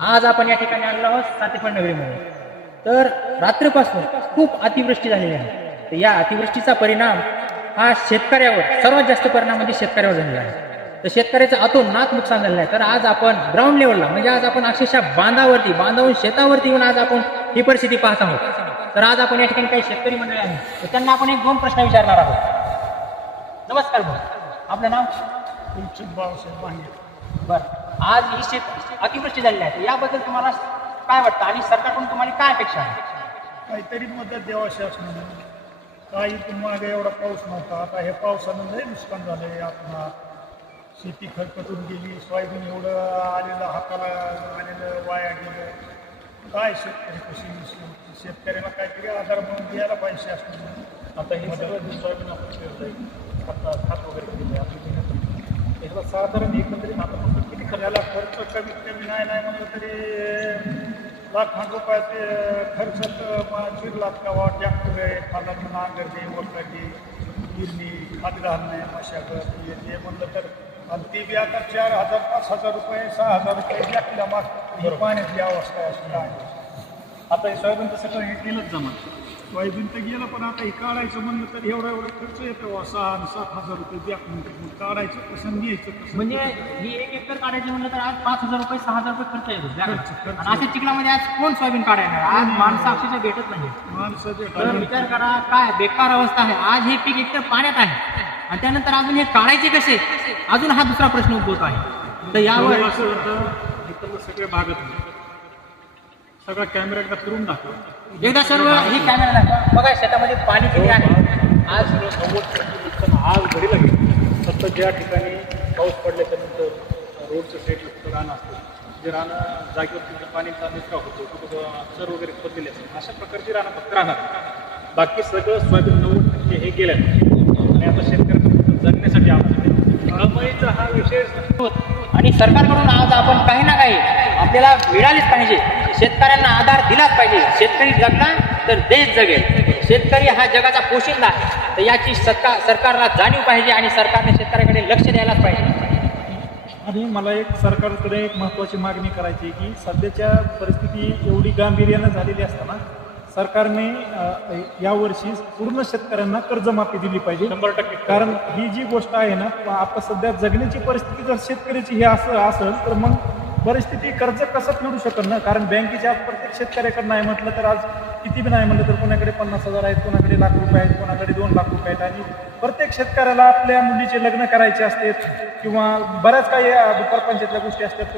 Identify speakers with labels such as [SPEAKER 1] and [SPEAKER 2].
[SPEAKER 1] आज आपण या ठिकाणी आलेलो आहोत सातेफळ नगरीमध्ये. तर रात्रीपासून खूप अतिवृष्टी झालेली आहे. तर या अतिवृष्टीचा परिणाम हा शेतकऱ्यावर सर्वात जास्त परिणाम म्हणजे शेतकऱ्यावर झालेला आहे. तर शेतकऱ्याचं अतोनात नुकसान झालेलं आहे. तर आज आपण ग्राउंड लेवलला म्हणजे आज आपण अक्षरशः बांधावरती बांधावून शेतावरती येऊन आज आपण ही परिस्थिती पाहत आहोत. तर आज आपण या ठिकाणी काही शेतकरी मंडळी आहेत. तर त्यांना आपण एक दोन प्रश्न विचारणार आहोत. नमस्कार भाऊ. आपलं नाव?
[SPEAKER 2] तुमचं बाळासाहेब
[SPEAKER 1] बरं. आज ही शेत अतिवृष्टी झालेली आहे. याबद्दल तुम्हाला काय वाटतं? आणि सरकारकडून तुम्हाला काय अपेक्षा आहे?
[SPEAKER 2] काहीतरी मदत द्यावा शासनानं काही पण मागे एवढा पाऊस नव्हता. आता हे पावसानं लय नुकसान झालंय. आपला शेती खरकटून गेली सोयाबीन एवढं आलेलं हाताला आलेलं वाया गेलं. काय शेतकरी कशी शेतकऱ्याला काहीतरी आधार म्हणून द्यायला पाहिजे शासनानं
[SPEAKER 3] आता हे सगळं सोयाबीन आपण खत खत वगैरे केलं. आपण त्याला साधारण एकंदरीत आता
[SPEAKER 2] त्याला खर्च कमीत कमी नाही नाही म्हणलं तरी लाखां रुपयाचे खर्चात चिरलात कावा ट्रॅक्टर आहे. फालाचं नांगरणे वरकाटी गिरणी खात घालणे मशागत हे ते म्हणलं तर. आणि ती बी आता चार हजार पाच हजार रुपये सहा हजार रुपये ट्रॅक्टरला माग. पाण्याची अवस्था आहे अशी काय
[SPEAKER 3] आता हे सोयाबीनचं सगळं हे केलंच जमा.
[SPEAKER 2] सोयाबीन तर गेलं पण आता हे काढायचं म्हणलं तर एवढा एवढा खर्च येतो सहा आणि सात हजार रुपये द्या मग काढायचं कसं न्यायचं कसं?
[SPEAKER 1] म्हणजे ही एक एकर काढायची म्हणलं तर आज पाच हजार रुपये सहा हजार रुपये खर्च येतो.
[SPEAKER 2] खर्च, खर्च.
[SPEAKER 1] आणि अशा चिखलामध्ये आज कोण सोयाबीन काढायला? आज माणसं अक्षरशः भेटत नाही
[SPEAKER 2] माणसाचे
[SPEAKER 1] तर विचार करा काय बेकार अवस्था आहे. आज हे पीक एकतर पाण्यात आहे. आणि त्यानंतर अजून हे काढायचे कसे? अजून हा दुसरा प्रश्न उद्भवतो आहे. तर यावर
[SPEAKER 3] यावर असं होतं इथलं सगळे भागत नाही. सगळा कॅमेरा एकदा फिरून दाखवा.
[SPEAKER 1] एकदा सर्व ही कॅमेरा दाखवा. बघा शेतामध्ये पाणी किती आहे?
[SPEAKER 3] आज नुकसान आज घडी लागेल फक्त ज्या ठिकाणी पाऊस पडल्याच्या नंतर रोडचं सेट रान असतं. जे रानं जागेवरती जे पाणीचा निचरा होतो कुठं सर वगैरे खोदलेले असतात अशा प्रकारची रानं फक्त राहणार. बाकी सगळं सोयाबीन नव्वद टक्के हे गेल्या आणि आता शेतकऱ्यांना जगण्यासाठी आवश्यक आहे हा विषय
[SPEAKER 1] आणि सरकारकडून आज आपण काही ना काही आपल्याला मिळालीच पाहिजे. शेतकऱ्यांना आधार दिलाच पाहिजे. शेतकरी जगला तर देश जगेल. शेतकरी हा जगाचा पोशिंदा आहे. तर याची सरकार सरकारला जाणीव पाहिजे आणि सरकारने शेतकऱ्याकडे लक्ष द्यायलाच पाहिजे.
[SPEAKER 3] आणि मला एक सरकारकडे एक महत्त्वाची मागणी करायची आहे की सध्याच्या परिस्थिती एवढी गांभीर्यानं झालेली असताना सरकारने यावर्षी पूर्ण शेतकऱ्यांना कर्जमाफी दिली पाहिजे.
[SPEAKER 1] शंभर टक्के.
[SPEAKER 3] कारण ही जी गोष्ट आहे ना आता सध्या जगण्याची परिस्थिती जर शेतकऱ्याची ही असं असेल तर मग परिस्थिती कर्ज कसं फेडू शकत ना कारण बँकेच्या आज प्रत्येक शेतकऱ्याकडे नाही म्हटलं तर आज किती बी नाही म्हटलं तर कोणाकडे पन्नास हजार आहेत कोणाकडे लाख रुपये आहेत कोणाकडे दोन लाख रुपये आहेत. आणि प्रत्येक शेतकऱ्याला आपल्या मुलीचे लग्न करायचे असते किंवा बऱ्याच काही प्रपंचातल्या गोष्टी असतात.